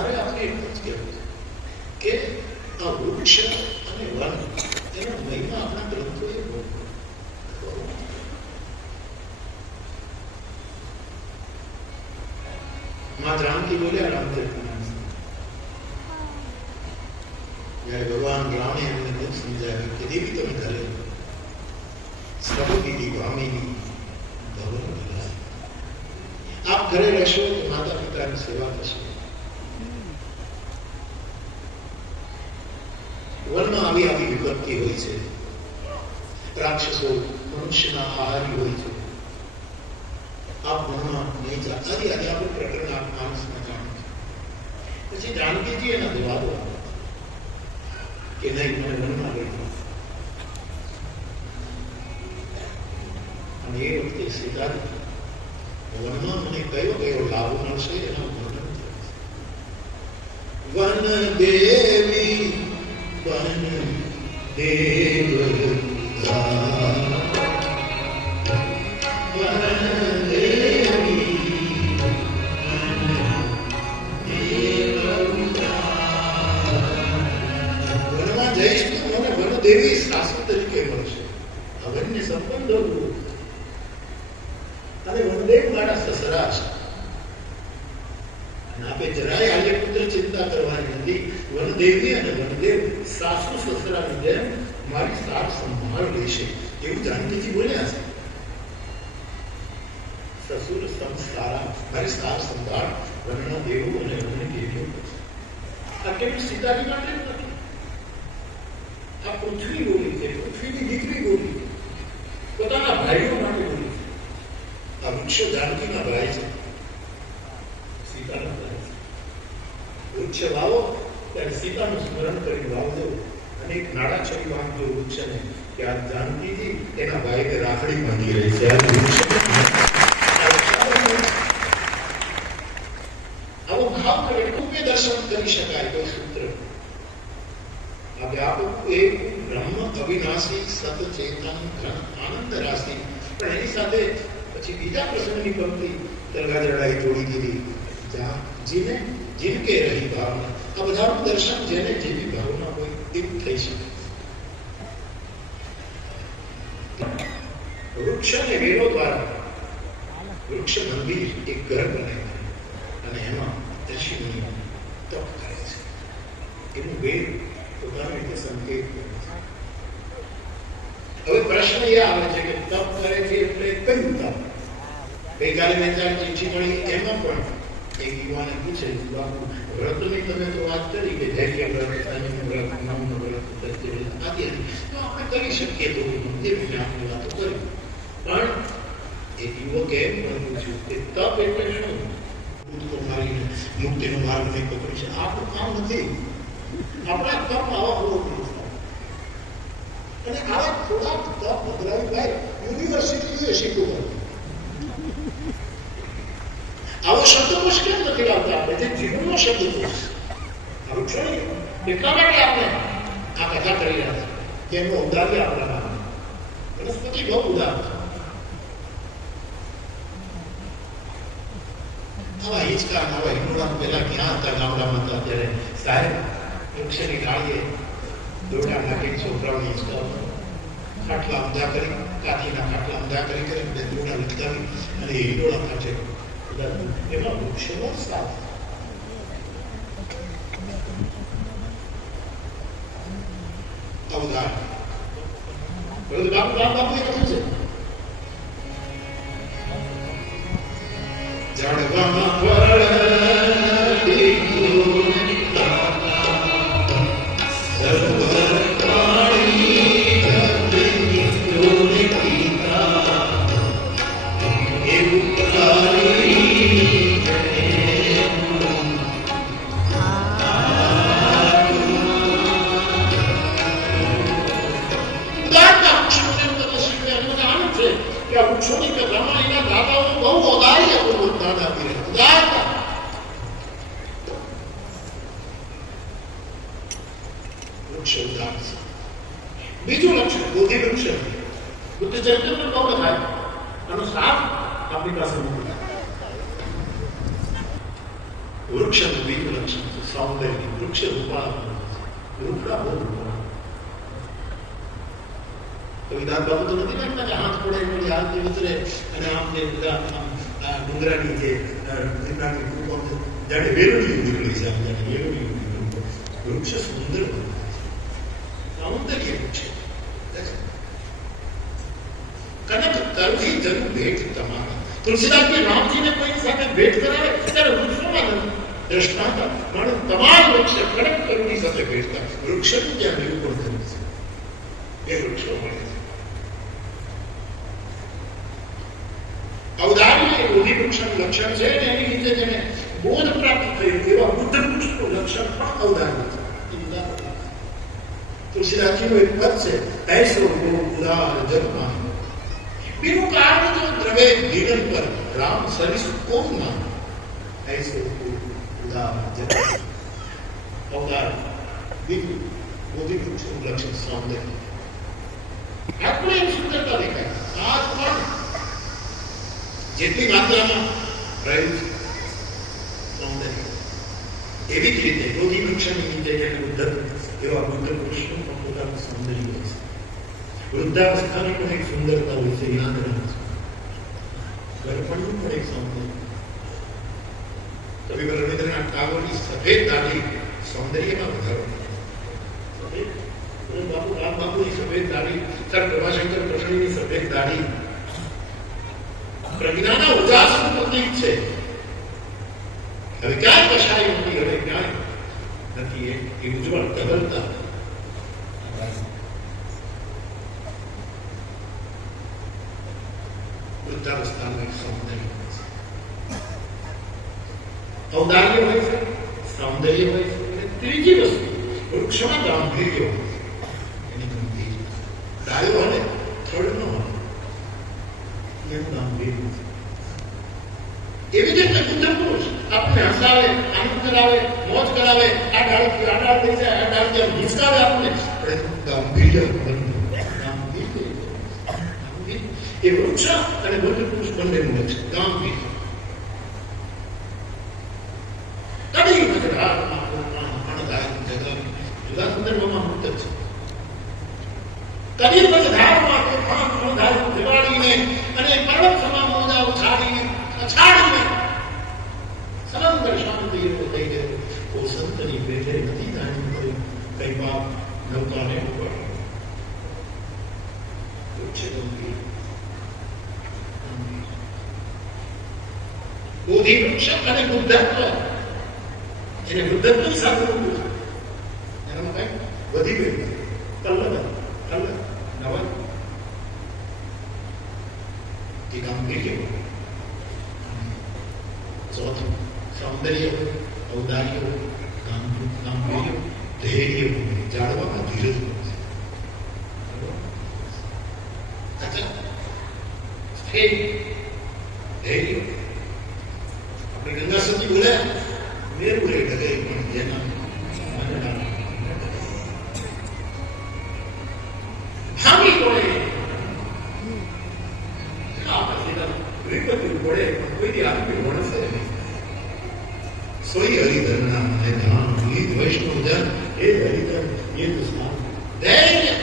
મારે આપણે એટલું જ કહેવું કે આ વૃક્ષ અને વન એનો મહિમા આપણા ગ્રંથોએ બહુ માત રામથી બોલ્યા રામચરિતમાનસ જયારે ભગવાન રામે એમને દુઃખ સમજાવ્યું કે દેવી તમે ઘરે સબદીદી ભામીની ભવન ભલાય આપ ઘરે રહેશો તો માતા પિતાની સેવા થશે. વનમાં આવી આવી વિપત્તિ હોય છે. રાક્ષસો મનુષ્યના આહારી હોય છે. આપ વનમાં નહીં જા આદિ આદિ આપણે પ્રકરણ આપ માણસમાં જાણો છો. પછી જાનકીજી એના જવાબો કે નહીં મને વનમાં લઈ જાઓ. અને એ વખતે સીતાજી વનમાં મને કયો કયો લાભ મળશે એના વર્ણન વન દેવી વન દેવ વનમાં જઈશ તો મને વન દેવી સાસુ તરીકે મળશે. હવનને સંબંધ હોવું અને વનદેવ મારા સસરા છે. આપે જરાય આજે પુત્ર ચિંતા કરવાની નથી. વનદેવી અને વનદેવ સાસુ સસરાની જેમ મારી સાર સંભાળ લેશે એવું જાનકીજી બોલ્યા છે. સસુર સંસ્કારા મારી સાર સંભાળ વનના દેવો અને વનદેવીઓ. આ કેવળ સીતાજી માટે નથી. આ પૃથ્વી બોલી છે. પૃથ્વીની દીકરી બોલી છે. પોતાના ભાઈઓ માટે બોલી છે. આ વૃક્ષ જાનકીના ભાઈ છે. સીતાના ભાઈ છે. વૃક્ષ વાવો ત્યારે સીતાનું સ્મરણ કરી વાવજો અને એક નાળા છરી વાંધો વૃક્ષને કે આ જાનકીજી એના ભાઈને રાખડી બાંધી રહી છે. આવો ભાવ કરે રૂપે દર્શન કરી શકાય તો સૂત્ર આ વ્યાપક એક બ્રહ્મ અવિનાશી સતચેતન ઘન આનંદ રાશિ. પણ એની સાથે પછી બીજા પ્રસંગની પંક્તિ તરગા જડાઈ જોડી દીધી. જીને જીનકે રહી ભાવના. આ બધાનું દર્શન જેને જેવી ભાવના હોય એવું થઈ શકે. વૃક્ષ અને વેરો દ્વારા વૃક્ષ મંદિર એક ઘર બનાવ્યું અને એમાં ઋષિ મુનિઓ તપ કરે છે. એનું વેદ પોતાની રીતે સંકેત કરે છે. હવે પ્રશ્ન એ આવે છે કે તપ કરે છે એટલે કયું તપ? ગઈકાલે મેં ચાર ચિઠ્ઠી મળી એમાં પણ એક યુવાને પૂછે બાપુ વ્રતની તમે તો વાત કરી કે ધૈર્ય વ્રત અનિમ વ્રત મૌન વ્રત આદિ તો આપણે કરી શકીએ તો મંદિર વિજ્ઞાનની વાતો કરી. પણ એક યુવકે એમ પણ પૂછ્યું કે તપ એટલે શું? ભૂતકો મારીને મુક્તિનો માર્ગ નહીં પકડી છે. આપણું કામ નથી. આપણા તપ આવા હોવો જોઈએ. અને આવા થોડાક તપ બદલાવી યુનિવર્સિટીએ શીખવું. આવો શબ્દ મુશ્કેલ નથી લાવતા આપણે. જે જીવનનો શબ્દ છે આ વૃક્ષો એટલા માટે આપણે આ કથા કરી રહ્યા છે કે એનું ઉદાહરણ આપણા વનસ્પતિ બહુ ઉદાહરણ છે. આવા હિંચકા આવા હિંડોળા પહેલા ક્યાં હતા ગામડામાં હતા ત્યારે સાહેબ વૃક્ષની ડાળીએ દોરડા નાખી છોકરાઓની હિંચકા ખાટલા ઊંધા કરી કાઠીના ખાટલા ઊંધા કરી બે દોરડા લટકાવી અને હિંડોળા કાઢે. એમાં વૃક્ષનો સાથ અવધાન બાપુ એ લખ્યું છે ઝાડવામાં ફળ વૃક્ષોની કથામાં એના દાદાઓ બહુ ઓદારી દાદા આપી રહ્યા. વૃક્ષ ઉદાર છે. બીજું લક્ષણ બોધિ વૃક્ષ. બુદ્ધ ચરિત્ર પણ બહુ લખાય. આનો સાપ આપણી પાસે મૂકી વૃક્ષનું બીજું લક્ષણ છે સૌંદર્ય. વૃક્ષ રૂપાળા, રૂપડા બહુ રૂપાળા. કવિદાસ બાબુ તો નથી લાગતા કે હાથ પડે એટલે હાથ ઉતરે અને આમ જે બધા ડુંગરાની જે જાણે વેલુડી નીકળી છે, આમ જાણે વેલુડી નીકળી. વૃક્ષ સુંદર સૌંદર્ય વૃક્ષ. કનક કરવી જરૂર ભેટ તમારા. તુલસીદાસજી રામજીને કોઈ સાથે ભેટ કરાવે ત્યારે વૃક્ષોમાં દ્રષ્ટાંત પણ તમામ વૃક્ષ કનક કરવી સાથે ભેટતા વૃક્ષનું ત્યાં નિરૂપણ કર્યું છે. એ વૃક્ષો મળે છે. ઔદાર્ય એ બોધિ વૃક્ષનું લક્ષણ છે અને એની રીતે જેને બોધ પ્રાપ્ત થયું એવા બુદ્ધ વૃક્ષનું લક્ષણ પણ ઔદાર્ય છે. તુલસીદાસજીનું એક પદ છે, ऐसो उदार जगमा बिनु कारण जो द्रवे दिगन पर राम सरिस को ना ऐसे उदार जगमा. ઔદાર बिनु बोधि वृक्षનું લક્ષણ સૌંદર્ય. આપણે એમ સુંદરતા દેખાય. આજ પણ જેટલી માત્રામાં રહ્યું છે સૌંદર્ય, એવી જ રીતે બોધિ વૃક્ષની નીચે જેને ઉદ્ધત એવા બુદ્ધ વૃક્ષનું પણ પોતાનું સૌંદર્ય હોય છે. વૃદ્ધાવસ્થાની પણ એક સુંદરતા હોય છે, યાદ રાખજો. ગળપણનું પણ એક સૌંદર્ય. કવિ રવીન્દ્રનાથ ટાગોરની સફેદ દાઢી સૌંદર્યમાં વધારો. બાપુ રામબાપુની સફેદ દાઢી, સર પ્રભાશંકર કૃષ્ણની સફેદ દાઢી પ્રજ્ઞાના ઉજાસનું પ્રતીક છે. હવે ક્યાંય કશાય નથી, હવે ક્યાંય નથી. એ ઉજ્જવળ ધબલતા વૃદ્ધાવસ્થાનું એક સૌંદર્ય હોય છે. ઔદાર્ય હોય છે, સૌંદર્ય હોય છે. અને ત્રીજી વસ્તુ વૃક્ષમાં ગાંભીર્ય હોય છે. એની ગંભીર ડાયો હોય થડ ન હોય એનું ગાંભીર્ય છે. એવી રીતે બુદ્ધ પુરુષ આપણને હસાવે, આનંદ કરાવે, મોજ કરાવે. આ ડાળથી આ ડાળ થઈ જાય, આ ડાળ જેમ હિસકાવે આપણને, પણ ગાંભીર્ય એ વૃક્ષ અને બુદ્ધ પુરુષ બંનેનું લક્ષણ ગાંભીર્ય. કડી મજધારમાં પ્રાણદાયક જગત જુદા સંદર્ભમાં મુક્ત છે. કડી મજધારમાં પ્રાણદાયક જગાડીને અને પર્વત સમા મોજા ઉછાડીને સમંદર શાંતિ એવો થઈ ગયો. ઓ સંતની પેટે નથી જાણ્યું કર્યું કઈ બાપ નૌકાને ઉપર વૃક્ષ ગંભીર. બોધિ વૃક્ષ અને બુદ્ધત્વ, એને બુદ્ધત્વ સાથે મૂકવું છે. એનામાં કઈ વધી ગયું કલ્લબ નવન એ ગાંભીર્ય. ચોથું સૌંદર્ય હોય, ઔદાર્ય હોય, ગાંભીર્ય, ધૈર્ય હોય. જાળવામાં ધીરજ હોય છે. ધૈર્ય. આપણે ગંગા સતી બોલ્યા મેરુ રે ઢગે પણ જેના ભાંગી પડે વિપત્તિ પડે પણ કોઈ આપી વણસે નહીં. સોઈ હરિધરના હે ધામ ગીત વૈષ્ણવ જન એ હરિધન એ તો સ્નાન ધૈર્ય.